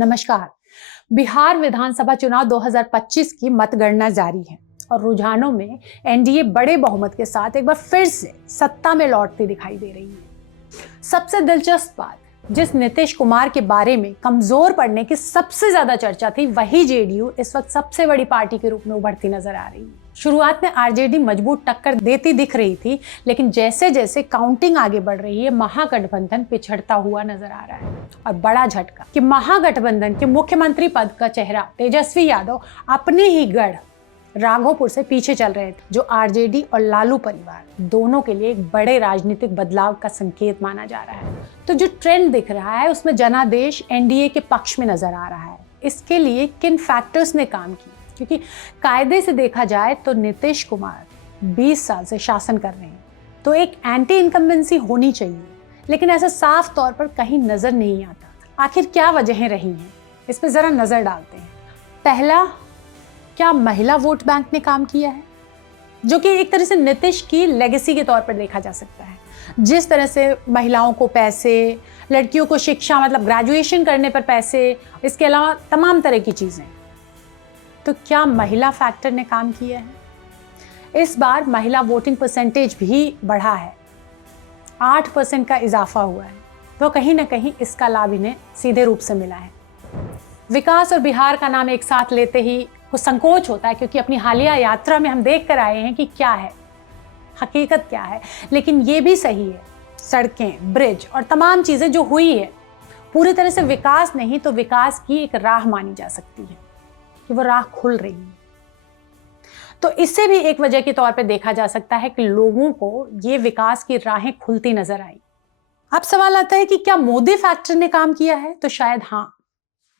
नमस्कार। बिहार विधानसभा चुनाव 2025 की मतगणना जारी है और रुझानों में एनडीए बड़े बहुमत के साथ एक बार फिर से सत्ता में लौटती दिखाई दे रही है। सबसे दिलचस्प बात, जिस नीतीश कुमार के बारे में कमजोर पड़ने की सबसे ज्यादा चर्चा थी, वही जेडीयू इस वक्त सबसे बड़ी पार्टी के रूप में उभरती नजर आ रही है। शुरुआत में आरजेडी मजबूत टक्कर देती दिख रही थी, लेकिन जैसे जैसे काउंटिंग आगे बढ़ रही है, महागठबंधन पिछड़ता हुआ नजर आ रहा है। और बड़ा झटका कि महागठबंधन के मुख्यमंत्री पद का चेहरा तेजस्वी यादव अपने ही गढ़ राघोपुर से पीछे चल रहे थे, जो आरजेडी और लालू परिवार दोनों के लिए एक बड़े राजनीतिक बदलाव का संकेत माना जा रहा है। तो जो ट्रेंड दिख रहा है उसमें जनादेश एनडीए के पक्ष में नजर आ रहा है। इसके लिए किन फैक्टर्स ने काम किया? क्योंकि कायदे से देखा जाए तो नीतीश कुमार 20 साल से शासन कर रहे हैं, तो एक एंटी इनकम्बेंसी होनी चाहिए, लेकिन ऐसा साफ तौर पर कहीं नजर नहीं आता। आखिर क्या वजहें रही हैं, इस पर जरा नजर डालते हैं। पहला, क्या महिला वोट बैंक ने काम किया है, जो कि एक तरह से नीतीश की लेगेसी के तौर पर देखा जा सकता है। जिस तरह से महिलाओं को पैसे, लड़कियों को शिक्षा मतलब ग्रेजुएशन करने पर पैसे, इसके अलावा तमाम तरह की चीजें, तो क्या महिला फैक्टर ने काम किया है? इस बार महिला वोटिंग परसेंटेज भी बढ़ा है, 8% का इजाफा हुआ है, तो कहीं ना कहीं इसका लाभ इन्हें सीधे रूप से मिला है। विकास और बिहार का नाम एक साथ लेते ही कुछ संकोच होता है, क्योंकि अपनी हालिया यात्रा में हम देख कर आए हैं कि क्या है, हकीकत क्या है। लेकिन ये भी सही है, सड़कें, ब्रिज और तमाम चीजें जो हुई है, पूरी तरह से विकास नहीं तो विकास की एक राह मानी जा सकती है कि वो राह खुल रही है। तो इससे भी एक वजह के तौर पे देखा जा सकता है कि लोगों को ये विकास की राहें खुलती नजर आई। अब सवाल आता है कि क्या मोदी फैक्टर ने काम किया है? तो शायद हाँ।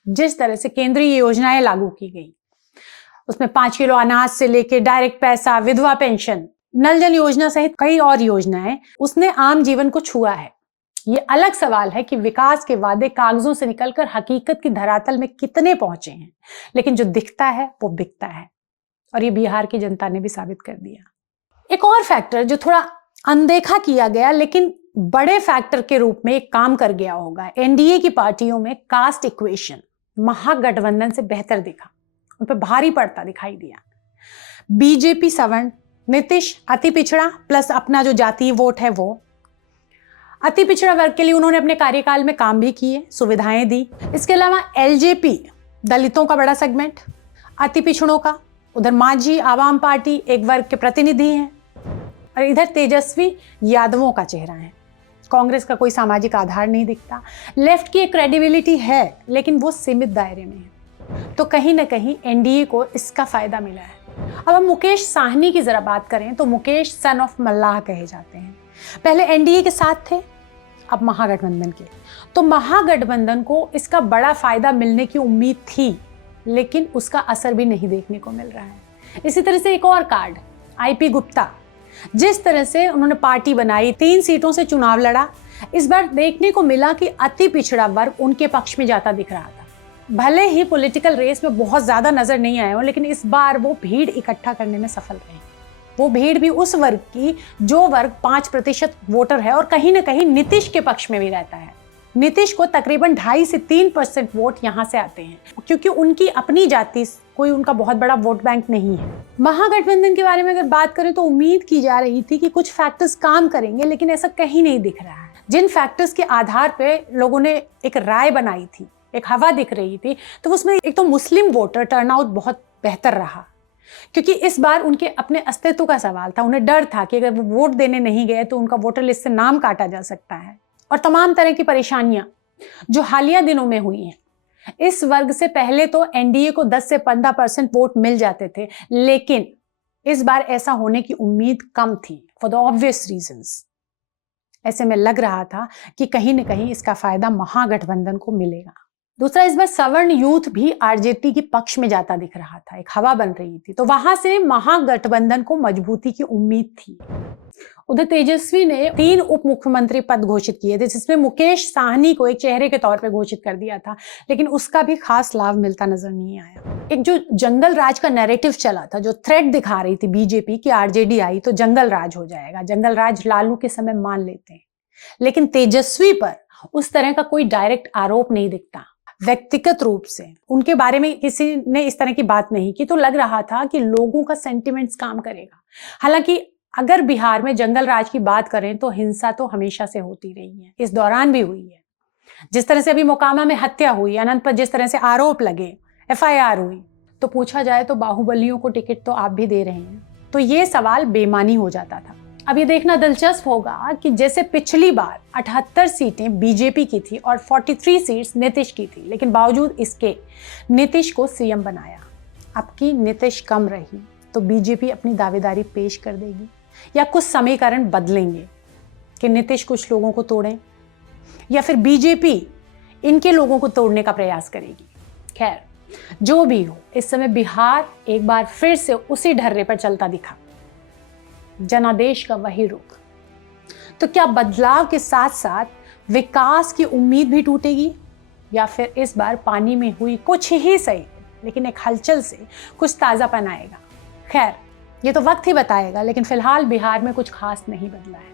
जिस तरह से केंद्रीय योजनाएं लागू की गई, उसमें 5 किलो अनाज से लेके डायरेक्ट पैसा, विधवा पेंशन, नल जल योजना सहित कई और योजनाएं, उसने आम जीवन को छुआ है। ये अलग सवाल है कि विकास के वादे कागजों से निकलकर हकीकत की धरातल में कितने पहुंचे हैं, लेकिन जो दिखता है वो बिकता है, और ये बिहार की जनता ने भी साबित कर दिया। एक और फैक्टर जो थोड़ा अनदेखा किया गया लेकिन बड़े फैक्टर के रूप में एक काम कर गया होगा, एनडीए की पार्टियों में कास्ट इक्वेशन महागठबंधन से बेहतर दिखा, उन पर भारी पड़ता दिखाई दिया। बीजेपी सवर्ण, नीतीश अति पिछड़ा प्लस अपना जो जातीय वोट है, वो अति पिछड़ा वर्ग के लिए उन्होंने अपने कार्यकाल में काम भी किए, सुविधाएं दी। इसके अलावा एलजेपी, दलितों का बड़ा सेगमेंट, अति पिछड़ों का, उधर मांझी आवाम पार्टी एक वर्ग के प्रतिनिधि हैं, और इधर तेजस्वी यादवों का चेहरा है। कांग्रेस का कोई सामाजिक आधार नहीं दिखता। लेफ्ट की एक क्रेडिबिलिटी है, लेकिन वो सीमित दायरे में है, तो कहीं ना कहीं एनडीए को इसका फायदा मिला है। अब हम मुकेश साहनी की जरा बात करें तो मुकेश सन ऑफ मल्लाह कहे जाते हैं। पहले एनडीए के साथ थे, अब महागठबंधन के। तो महागठबंधन को इसका बड़ा फायदा मिलने की उम्मीद थी, लेकिन उसका असर भी नहीं देखने को मिल रहा है। इसी तरह से एक और कार्ड, आईपी गुप्ता, जिस तरह से उन्होंने पार्टी बनाई, 3 सीटों से चुनाव लड़ा, इस बार देखने को मिला कि अति पिछड़ा वर्ग उनके पक्ष में जाता दिख रहा था। भले ही पॉलिटिकल रेस में बहुत ज्यादा नजर नहीं आए हो, लेकिन इस बार वो भीड़ इकट्ठा करने में सफल रहे। वो भीड़ भी उस वर्ग की जो वर्ग 5% वोटर है और कहीं ना कहीं नीतीश के पक्ष में भी रहता है। नीतीश को तकरीबन 2.5 से 3% वोट यहाँ से आते हैं, क्योंकि उनकी अपनी जाति कोई उनका बहुत बड़ा वोट बैंक नहीं है। महागठबंधन के बारे में अगर बात करें तो उम्मीद की जा रही थी कि कुछ फैक्टर्स काम करेंगे, लेकिन ऐसा कहीं नहीं दिख रहा है। जिन फैक्टर्स के आधार पर लोगों ने एक राय बनाई थी, एक हवा दिख रही थी, तो उसमें एक तो मुस्लिम वोटर टर्नआउट बहुत बेहतर रहा, क्योंकि इस बार उनके अपने अस्तित्व का सवाल था। उन्हें डर था कि अगर वो वोट देने नहीं गए तो उनका वोटर लिस्ट से नाम काटा जा सकता है, और तमाम तरह की परेशानियां जो हालिया दिनों में हुई हैं। इस वर्ग से पहले तो एनडीए को 10 से 15% वोट मिल जाते थे, लेकिन इस बार ऐसा होने की उम्मीद कम थी, फॉर द ऑब्वियस रीजंस। ऐसे में लग रहा था कि कहीं न कहीं इसका फायदा महागठबंधन को मिलेगा। दूसरा, इस बार सवर्ण यूथ भी आरजेडी के पक्ष में जाता दिख रहा था, एक हवा बन रही थी, तो वहां से महागठबंधन को मजबूती की उम्मीद थी। उधर तेजस्वी ने 3 उप मुख्यमंत्री पद घोषित किए थे, जिसमें मुकेश साहनी को एक चेहरे के तौर पर घोषित कर दिया था, लेकिन उसका भी खास लाभ मिलता नजर नहीं आया। एक जो जंगल राज का नैरेटिव चला था, जो थ्रेट दिखा रही थी बीजेपी की आरजेडी आई तो जंगल राज हो जाएगा, जंगल राज लालू के समय मान लेते हैं, लेकिन तेजस्वी पर उस तरह का कोई डायरेक्ट आरोप नहीं दिखता। व्यक्तिगत रूप से उनके बारे में किसी ने इस तरह की बात नहीं की, तो लग रहा था कि लोगों का सेंटिमेंट्स काम करेगा। हालांकि अगर बिहार में जंगल राज की बात करें तो हिंसा तो हमेशा से होती रही है, इस दौरान भी हुई है। जिस तरह से अभी मोकामा में हत्या हुई, अनंत पर जिस तरह से आरोप लगे, FIR हुई, तो पूछा जाए तो बाहुबलियों को टिकट तो आप भी दे रहे हैं, तो ये सवाल बेमानी हो जाता था। अब ये देखना दिलचस्प होगा कि जैसे पिछली बार 78 सीटें बीजेपी की थी और 43 सीट्स नीतीश की थी, लेकिन बावजूद इसके नीतीश को CM बनाया। अब की नीतीश कम रही तो बीजेपी अपनी दावेदारी पेश कर देगी या कुछ समीकरण बदलेंगे कि नीतीश कुछ लोगों को तोड़ें या फिर बीजेपी इनके लोगों को तोड़ने का प्रयास करेगी। खैर, जो भी हो, इस समय बिहार एक बार फिर से उसी ढर्रे पर चलता दिखा, जनादेश का वही रुख। तो क्या बदलाव के साथ साथ विकास की उम्मीद भी टूटेगी या फिर इस बार पानी में हुई कुछ ही सही लेकिन एक हलचल से कुछ ताजापन आएगा? खैर, ये तो वक्त ही बताएगा, लेकिन फिलहाल बिहार में कुछ खास नहीं बदला है।